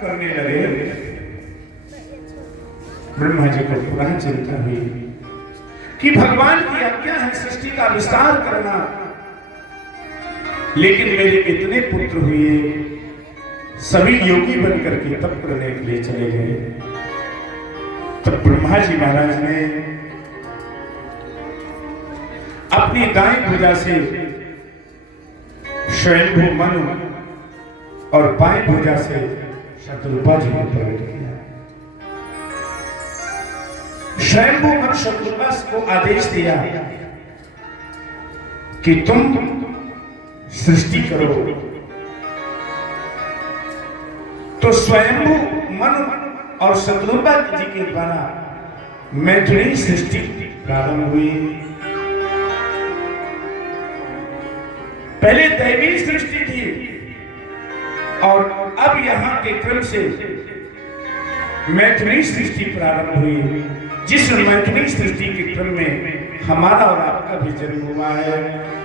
करने लगे, ब्रह्मा जी को पुनः चिंता हुई कि भगवान की आज्ञा है सृष्टि का विस्तार करना, लेकिन मेरे इतने पुत्र हुए, सभी योगी बनकर के तप करने के लिए चले गए। तब ब्रह्मा जी महाराज ने अपनी दाएं भुजा से स्वयंभू मनु और बाएं भुजा से शत्रुपा जी को प्रकट किया। स्वयंभू मनु शत्रुपा को आदेश दिया कि तुम सृष्टि करो। तो स्वयंभू मनु और शत्रुपा जी के द्वारा मैथिली सृष्टि प्रारंभ हुई। पहले दैवी सृष्टि थी और अब यहां के क्रम से मैथिली सृष्टि प्रारंभ हुई, जिस मैथिली सृष्टि के क्रम में हमारा और आपका भी जन्म हुआ है।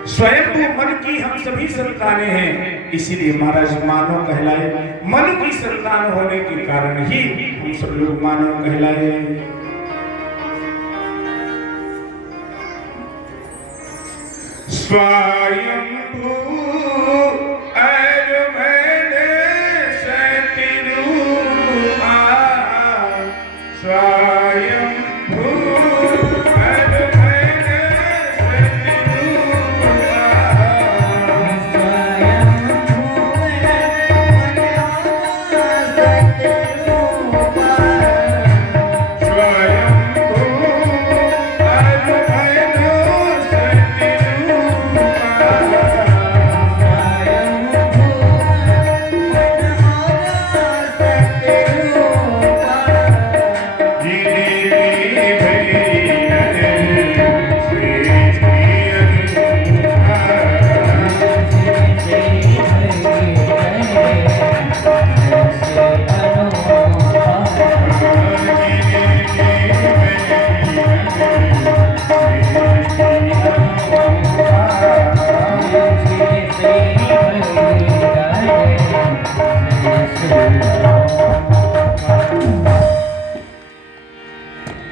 स्वयंभू मन की हम सभी संतानें हैं, इसीलिए महाराज मानव कहलाए। मन की संतान होने के कारण ही हम सब लोग मानव कहलाए। स्वयंभू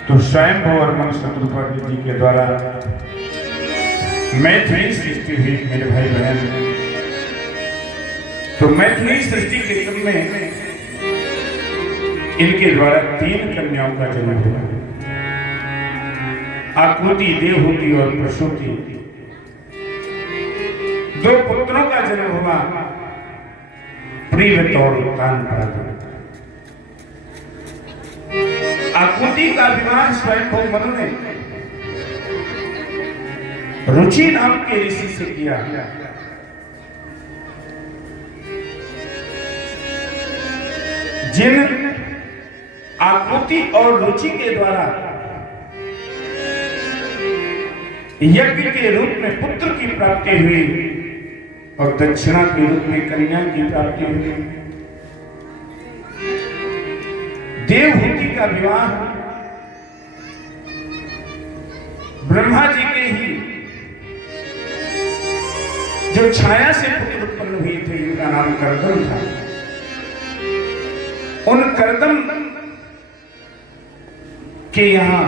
तो स्वयंभू और मनु शत्रुपा जी के द्वारा मैथिली सृष्टि हुई मेरे भाई बहन। तो मैथिली सृष्टि के क्रम में इनके द्वारा 3 कन्याओं का जन्म हुआ, आकृति, देवहूति और प्रसूति। 2 पुत्रों का जन्म हुआ, प्रीवत और कानपराग। आकृति का विवाह स्वयंभू मनु ने रुचि नाम के ऋषि से किया। जिन आकृति और रुचि के द्वारा यज्ञ के रूप में पुत्र की प्राप्ति हुई और दक्षिणा के रूप में कन्या की प्राप्ति हुई। देवहूति का विवाह ब्रह्मा जी के ही जो छाया से पुत्र उत्पन्न हुए थे, उनका नाम करदम था। उन करदम के यहां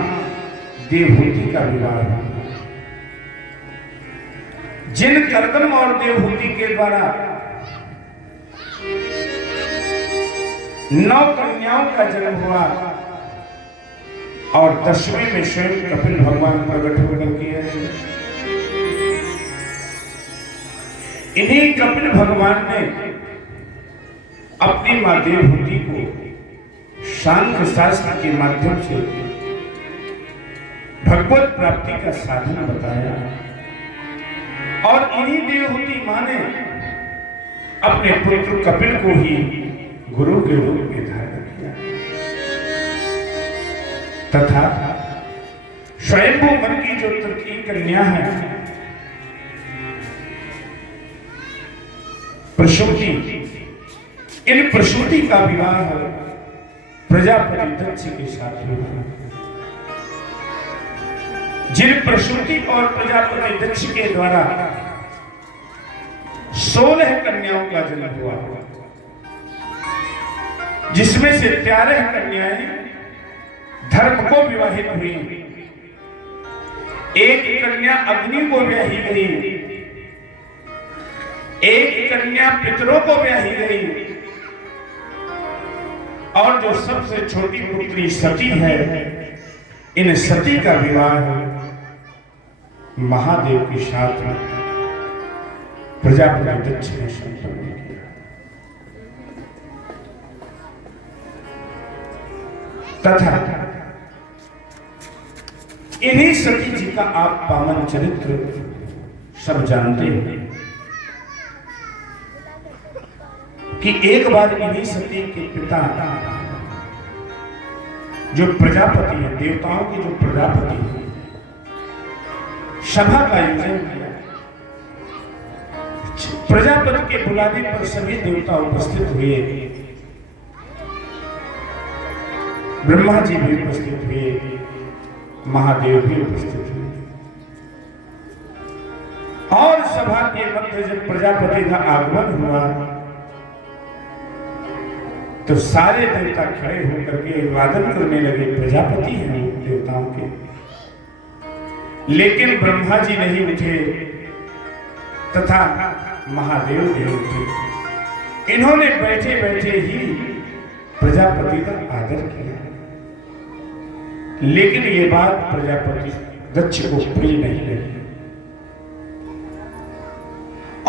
देवहूति का विवाह हुआ। जिन करदम और देवहूति के द्वारा 9 कन्याओं का जन्म हुआ और 10वें में स्वयं कपिल भगवान प्रकट होकर के आए। इन्हीं कपिल भगवान ने अपनी मां देवहूति को सांख्य शास्त्र के माध्यम से भगवत प्राप्ति का साधन बताया और इन्हीं देवहूति मां ने अपने पुत्र कपिल को ही गुरु के रूप में धारण किया तथा स्वयंभू मन की जो 3 कन्या है, प्रसूति, इन प्रसूति का विवाह प्रजापति दक्ष के साथ हुआ। जिन प्रसूति और प्रजापति दक्ष के द्वारा 16 कन्याओं का जन्म हुआ, जिसमें से 13 कन्याएं धर्म को विवाहित हुई, एक कन्या अग्नि को ब्याही गई, एक कन्या पितरों को ब्याही गई, और जो सबसे छोटी पुत्री सती है, इन सती का विवाह महादेव के साथ प्रजापति दक्ष ने संपन्न किया। तथा इन्हीं सती जी का आप पावन चरित्र सब जानते हैं कि एक बार इन्हीं सती के पिता जो प्रजापति है, देवताओं के जो प्रजापति है, सभा का आयोजन किया। प्रजापति के बुलाने पर सभी देवता उपस्थित हुए, ब्रह्मा जी भी उपस्थित हुए, महादेव भी उपस्थित हुए, और सभा के मध्य जब प्रजापति का आगमन हुआ तो सारे देवता खड़े होकर के अभिवादन करने लगे। प्रजापति हैं देवताओं के, लेकिन ब्रह्मा जी नहीं उठे तथा महादेव नहीं उठे। इन्होंने बैठे बैठे ही प्रजापति का आदर किया, लेकिन ये बात प्रजापति दक्ष को प्रिय नहीं लगी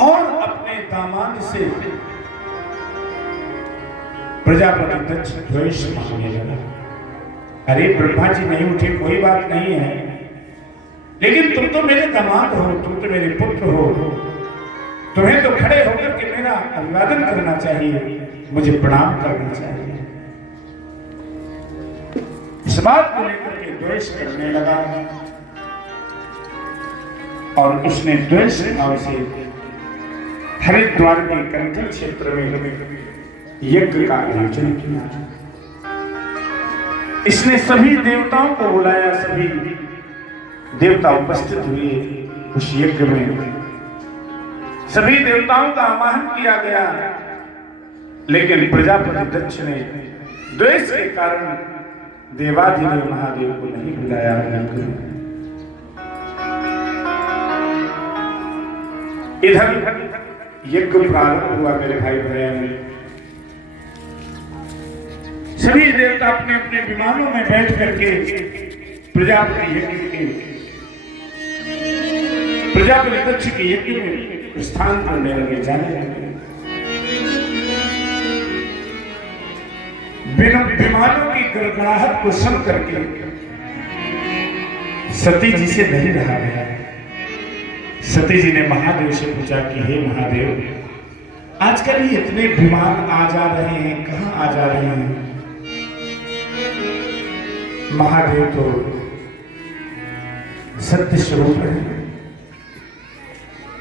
और अपने दामाद से प्रजापति दक्ष द्वेष मांगने लगा। अरे ब्रह्मा जी नहीं उठे कोई बात नहीं है, लेकिन तुम तो मेरे दामाद हो, तुम तो मेरे पुत्र हो, तुम्हें तो खड़े होकर के मेरा अभिवादन करना चाहिए, मुझे प्रणाम करना चाहिए। इस बात को लेकर के द्वेष करने लगा और उसने द्वेष भाव से हरिद्वार के कंठल क्षेत्र में यज्ञ का आयोजन किया। इसने सभी देवताओं को बुलाया, सभी देवता उपस्थित हुए उस यज्ञ में। सभी देवताओं का आवाहन किया गया, लेकिन प्रजापति दक्ष ने द्वेष के कारण देवाधिदेव महादेव को नहीं बुलाया। इधर यज्ञ प्रारंभ हुआ मेरे भाई बहन। सभी देवता अपने अपने विमानों में बैठ करके प्रजापति दक्ष के यज्ञ में प्रस्थान करने लगे, जाने लगे। विमानों की गड़गड़ाहट को सुन करके सती जी से नहीं रहा गया। सती जी ने महादेव से पूछा कि हे महादेव, आजकल ही इतने विमान आ जा रहे हैं, कहां आ जा रहे हैं? महादेव तो सत्य स्वरूप है।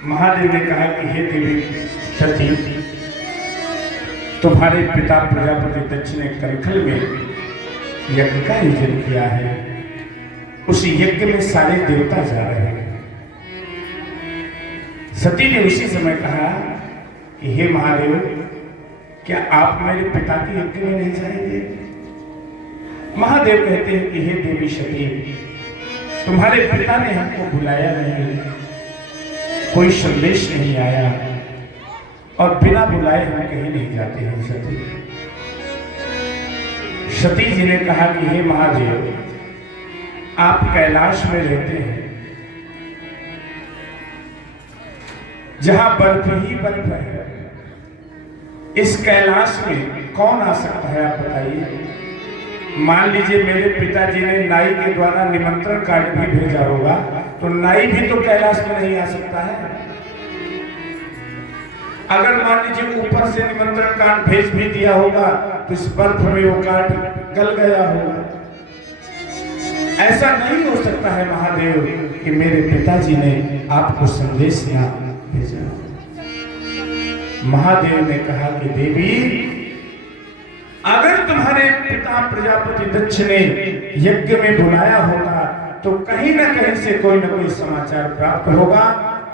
महादेव ने कहा कि हे देवी सती, तुम्हारे पिता प्रजापति दक्ष ने कंखल में यज्ञ का आयोजन किया है, उस यज्ञ में सारे देवता जा रहे हैं। सती ने उसी समय कहा कि हे महादेव, क्या आप मेरे पिता के यज्ञ में नहीं जाएंगे? महादेव कहते हैं कि हे देवी सती, तुम्हारे पिता ने हमको बुलाया नहीं, कोई संदेश नहीं आया, और बिना बुलाए हम कहीं नहीं जाते हैं। सती जी ने कहा कि हे महादेव, आप कैलाश में रहते हैं, जहां बर्फ ही बर्फ है, इस कैलाश में कौन आ सकता है आप बताइए? मान लीजिए मेरे पिताजी ने नाई के द्वारा निमंत्रण कार्ड भी भेजा होगा, तो नाई भी तो कैलाश में नहीं आ सकता है। अगर मान लीजिए ऊपर से निमंत्रण कार्ड भेज भी दिया होगा, तो इस बर्फ में वो कार्ड गल गया होगा। ऐसा नहीं हो सकता है महादेव कि मेरे पिताजी ने आपको संदेश ना भेजा। महादेव ने कहा कि देवी, अगर तुम्हारे पिता प्रजापति दक्ष ने यज्ञ में बुलाया होगा, तो कहीं ना कहीं से कोई ना कोई समाचार प्राप्त होगा।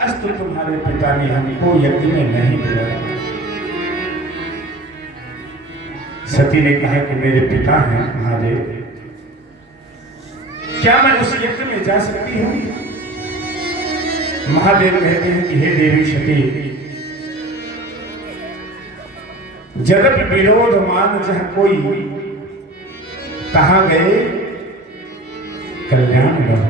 अस्तु तुम्हारे पिता ने हमको यज्ञ में नहीं बुलाया। सती ने कहा कि मेरे पिता हैं महादेव, क्या मैं उस यज्ञ में जा सकती हूँ? महादेव कहते हैं कि हे देवी सती, जगत विरोध मान जहाँ कोई, कहाँ गए कल्याण रहो।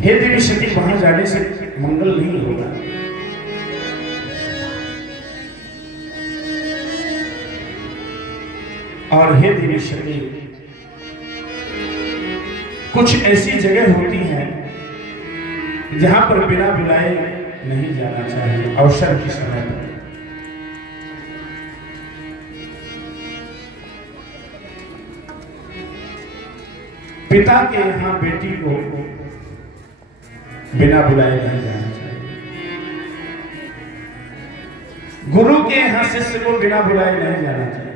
हे देवी सती, वहां जाने से मंगल नहीं होगा। और हे देवी सती, कुछ ऐसी जगह होती हैं जहां पर बिना बुलाए नहीं जाना चाहिए अवसर के समय पर। पिता के यहां बेटी को बिना बुलाए नहीं जाना चाहिए, गुरु के यहां शिष्य को बिना बुलाए नहीं जाना चाहिए,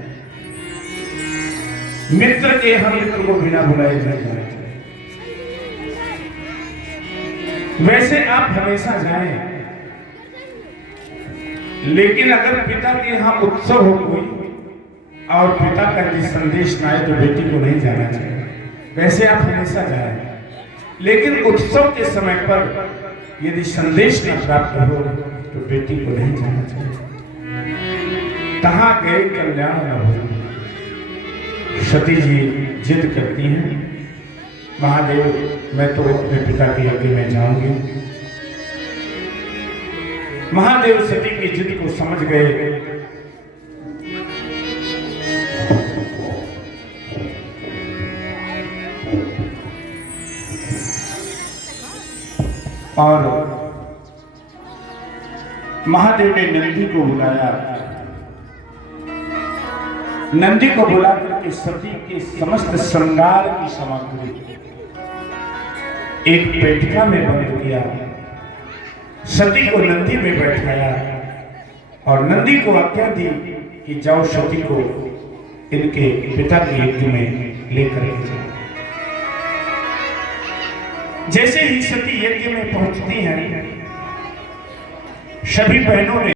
मित्र के यहां मित्र को बिना बुलाए नहीं जाना चाहिए। वैसे आप हमेशा जाएं, लेकिन अगर पिता के यहाँ उत्सव हो कोई और पिता का यदि संदेश ना आए तो बेटी को नहीं जाना चाहिए। वैसे आप हमेशा जाएं, लेकिन उत्सव के समय पर यदि संदेश न प्राप्त हो तो बेटी को नहीं जाना चाहिए। कहाँ गए कल्याण न हो। सती जी जिद करती हैं, महादेव मैं तो अपने पिता के यज्ञ में जाऊंगी। महादेव सती की जिद को समझ गए और महादेव ने नंदी को बुलाया। नंदी को बुलाकर के सती के समस्त श्रृंगार की सामग्री एक पेटिका में बंद किया, सती को नंदी में बैठाया और नंदी को आज्ञा दी कि जाओ सती को इनके पिता के यज्ञ में लेकर के जाओ। जैसे ही सती यज्ञ में पहुंचती हैं, सभी बहनों ने